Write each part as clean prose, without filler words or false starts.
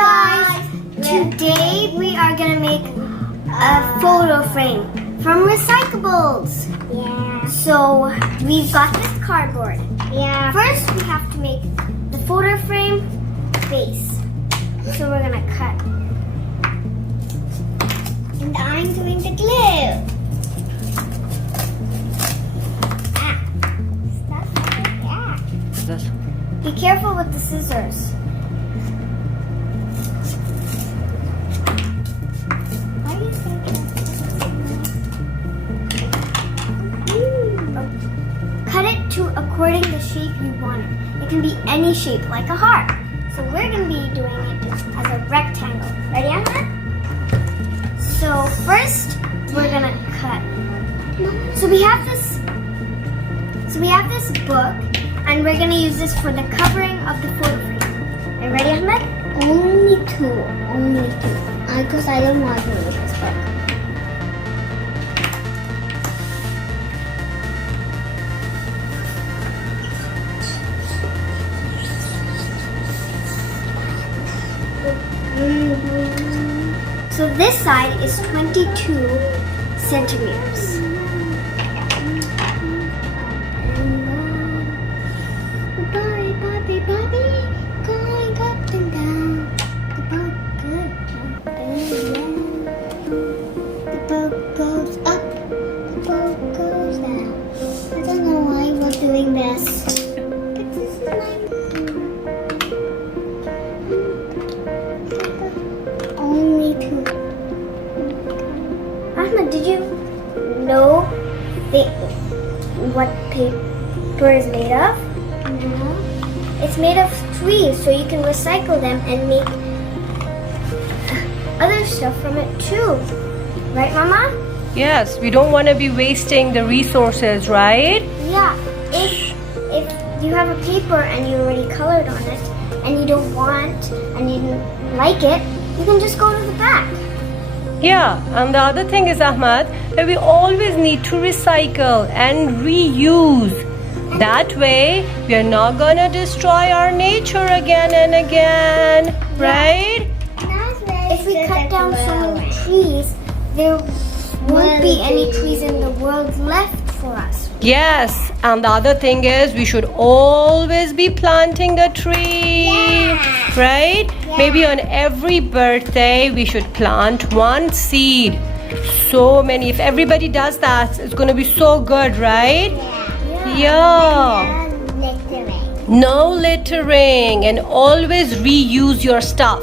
guys! Today we are gonna make a photo frame from recycables. Yeah. So we've got this cardboard. Yeah. First we have to make the photo frame base. So we're gonna cut. And I'm doing the glue. Stuff like that. Be careful with the scissors. Why do you think Cut it to according the shape you want it. It can be any shape, like a heart. So we're gonna be doing it as a rectangle. Ready, Anna? So first, we're gonna cut. So we have this book, and we're gonna use this for the covering of the photo frame. Are you ready, Ahmed? Only two. Because I don't want to read this book. So this side is 22 centimeters. Bobby, Bobby, Bobby, going up and down. The boat goes up and down. The boat goes up, the boat goes down. I don't know why we're doing this. But this is only two. Ahmed, did you know what paper is made of? No. It's made of trees, so you can recycle them and make other stuff from it too. Right, Mama? Yes, we don't want to be wasting the resources, right? Yeah. If you have a paper and you already colored on it and you don't want and you didn't like it, you can just go to the back. Yeah, and the other thing is, Ahmad, that we always need to recycle and reuse. That way, we are not gonna destroy our nature again and again, right? If we cut down so many trees, there won't be any trees in the world left for us. Yes, and the other thing is, we should always be planting a tree, right? Maybe on every birthday, we should plant one seed. So many. If everybody does that, it's gonna be so good, right? Yeah. No littering, and always reuse your stuff.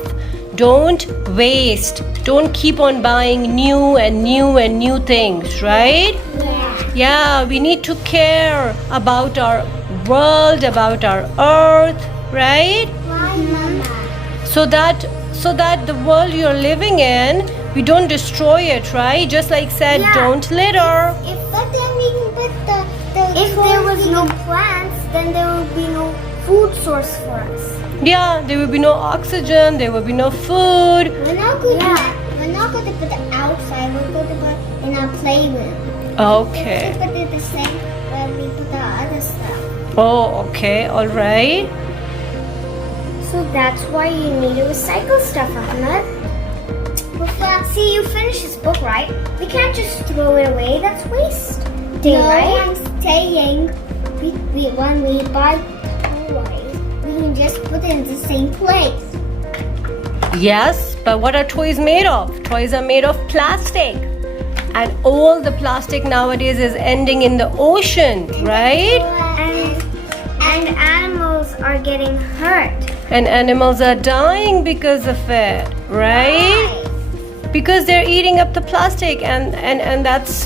Don't waste. Don't keep on buying new and new things, right? Yeah, we need to care about our world, about our earth, right? Why, Mama? So that the world you're living in, we don't destroy it, right? Just like said, Yeah. don't litter. If there was no plants, then there would be no food source for us. Yeah, there will be no oxygen, there will be no food. We're not going to put it outside. We're going to put it in our playroom. Okay. We put it the same where we put the other stuff. Oh, okay, all right. So that's why you need to recycle stuff, Ahmed. See, you finished this book, right? We can't just throw it away. That's waste. Right? I'm saying when we buy toys, we can just put it in the same place. Yes, but what are toys made of? Toys are made of plastic. And all the plastic nowadays is ending in the ocean, right? And animals are getting hurt. And animals are dying because of it, right? Because they're eating up the plastic, and that's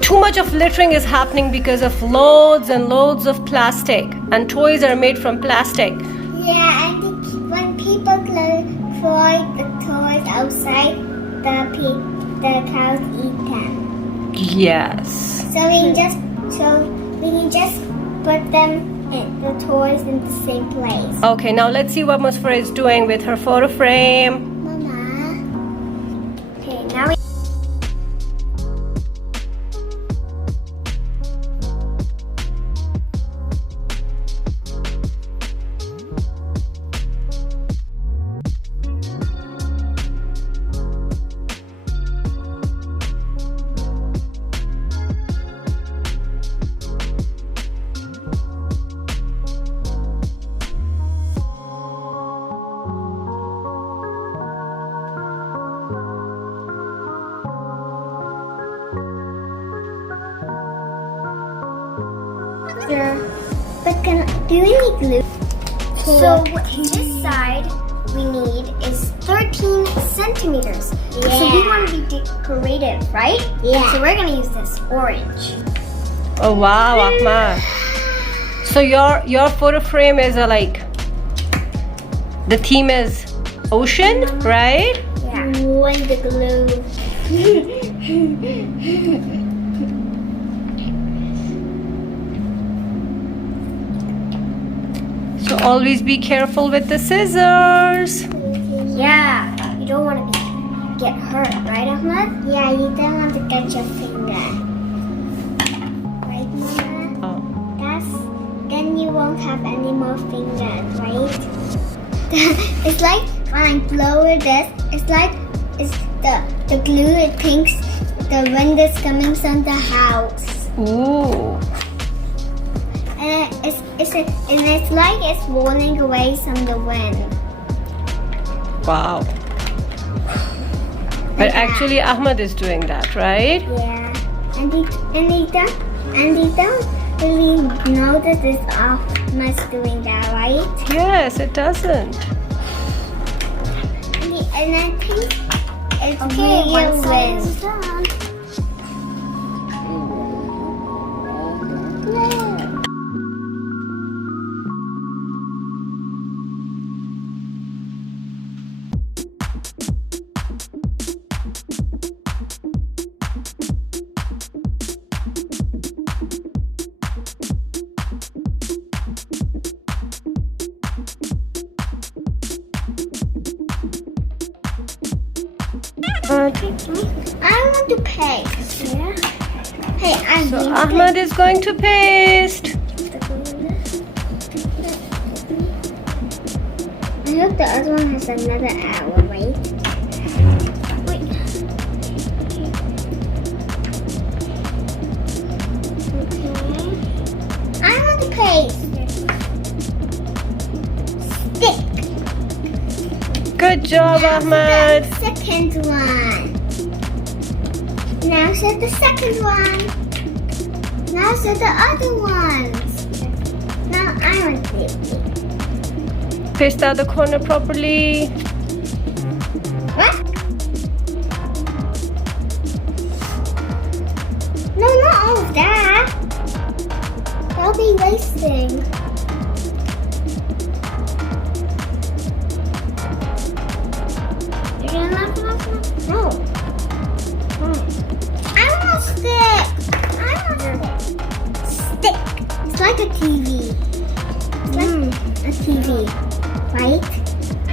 too much of littering is happening because of loads and loads of plastic, and toys are made from plastic. Yeah, and when people throw the toys outside, the cows eat them. Yes. So we can just put them the toys in the same place. Okay, now let's see what Musfira is doing with her photo frame. Mama. Okay, now we Do we need glue? So this side we need is 13 centimeters. So we Yeah. want to be decorative, right? Yeah. So we're gonna use this orange. Oh wow, Ahmad. So your photo frame is like the theme is ocean, right? Yeah. When the glue. So always be careful with the scissors. Yeah. You don't want to get hurt, right, Ahmed? Yeah, you don't want to cut your finger. Right, Mama? Oh. Then you won't have any more fingers, right? It's like when I blow this, it's the glue, it thinks the wind is coming from the house. Ooh. And it's like it's rolling away from the wind. Wow. But actually Ahmad is doing that, right? Yeah. And they don't really know that it's Ahmad's doing that, right? Yes, it doesn't. And I think it's Okay, really one side wind. is done. I want to paste. Yeah. Hey, I So need Ahmad is going to paste. I hope the other one has another hour, right? Wait. Okay. I want to paste. Stick. Good job, Ahmad. The second one. Now set the second one. Now set the other ones. Now I want to. Paste the other corner properly. What? No, not all of that. That'll be wasting. You're gonna enough? No. I want stick. I want stick. It's like a TV. It's like a TV, right?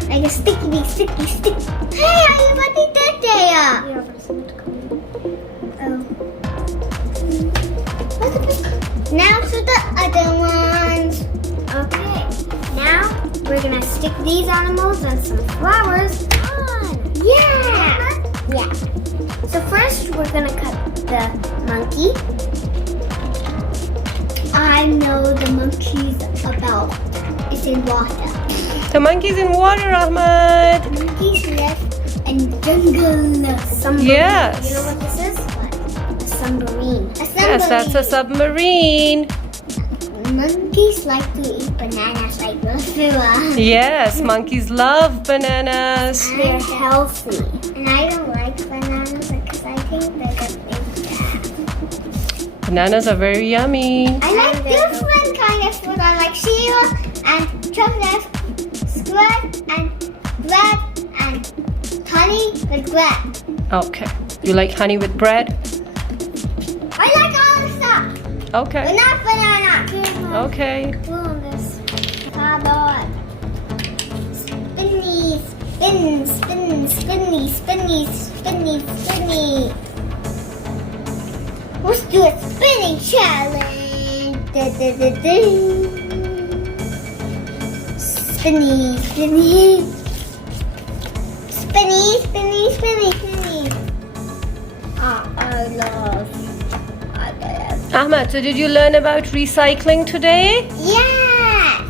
Like a sticky. Hey, I already did there. Yeah, but it's not coming. Oh. Now to the other ones. Okay. Now we're gonna stick these animals and some flowers on. Yeah. Yeah. So first we're gonna cut the monkey. I know the monkeys about. It's in water. The monkey's in water, Ahmad. Monkeys live in jungle. Submarine. Yes. You know what this is? A submarine. Yes, that's a submarine. Monkeys like to eat bananas like Rosua. Yes, monkeys love bananas. They're healthy. And I don't like bananas because I think they're gonna be bad. Bananas are very yummy. I like different kind of food. I like cereal and chocolate, squid and bread and honey with bread. Okay. You like honey with bread? I like all the stuff, but Okay. not banana. Okay. Glue on this. Cardboard. Spinny. Let's do a spinning challenge. Spinny. I love. Ahmad, so did you learn about recycling today? Yes.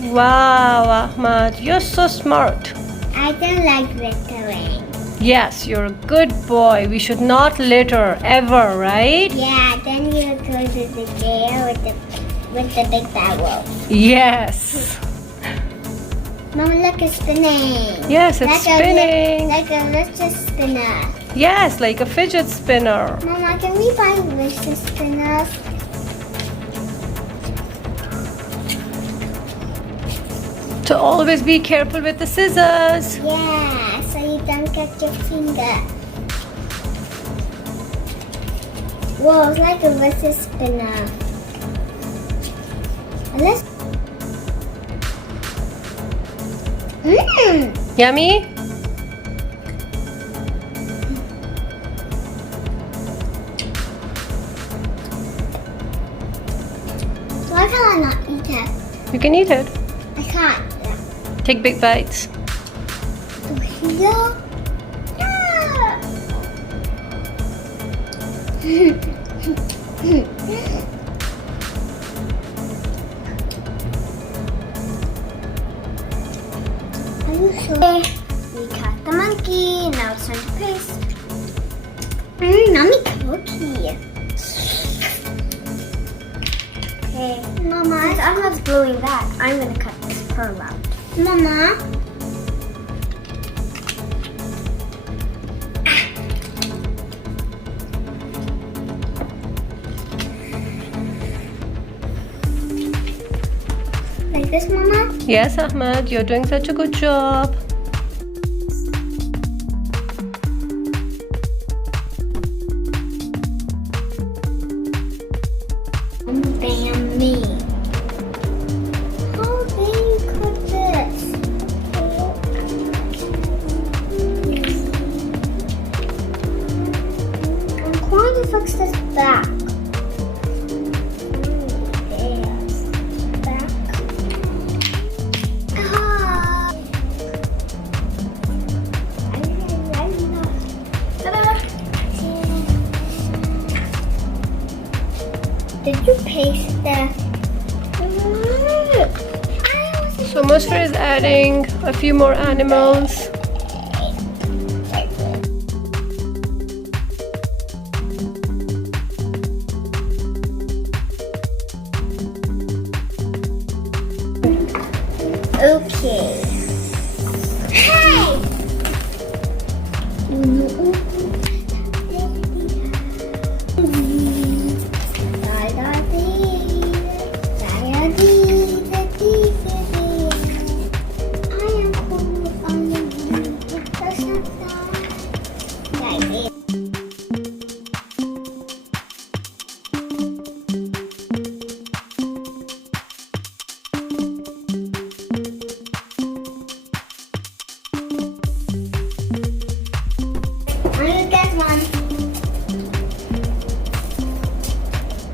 Wow, Ahmad, you're so smart. I don't like littering. Yes, you're a good boy. We should not litter ever, right? Yeah, then you go to the jail with the with the big bad wolf. Yes. Mama, look, it's spinning. Yes, it's spinning. Like a little spinner. Yes, like a fidget spinner. Mama, can we buy little spinners? So always be careful with the scissors. Yeah, so you don't get your finger. Whoa, it's like a little spinner. Let's. Yummy? Why can I not eat it? You can eat it. I can't. Take big bites. Here. Are you sure? We cut the monkey. Now it's time to paste. Yummy cookie. Okay. Mama, Since Ahmed's gluing that, I'm gonna cut this pearl out. Mama. Like this, Mama? Yes, Ahmed, you're doing such a good job. Bam me. How do you cut this? I'm trying to fix this back. Yes. Back. Ah. Ta-da! Did you paste the? So Musfir is adding a few more animals. Okay. Hey!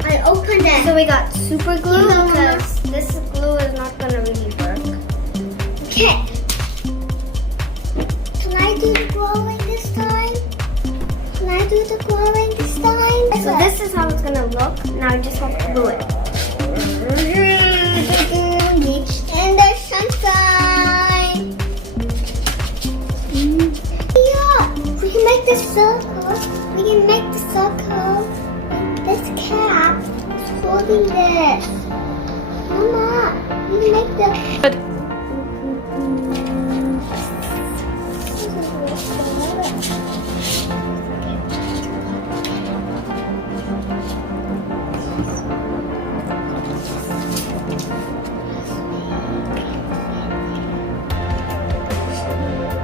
I opened it. So we got super glue Yeah. because this glue is not gonna really work. Okay. Can I do the glowing this time? Can I do the glowing this time? So this is how it's gonna look. Now I just have to glue it. And there's sunshine. Yeah, we can make the circle. We can make the circle. This cat is holding this. Mama, we can make the. But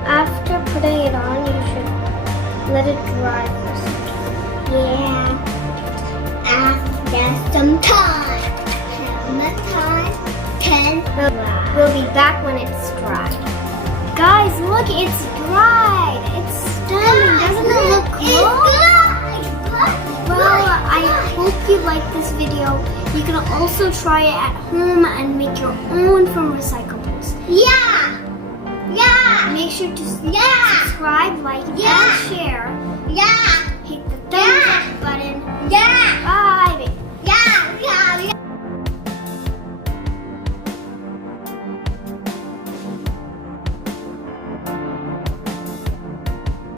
After putting it on, you should let it dry first. Yeah. After some time. How much time? 10. We'll be back when it's dry. Guys, look, it's dried. It's stunning. Doesn't it look cool? Well, I hope you liked this video. You can also try it at home and make your own from recyclables. Yeah. Yeah. Make sure to Yeah. subscribe, like, Yeah. and share.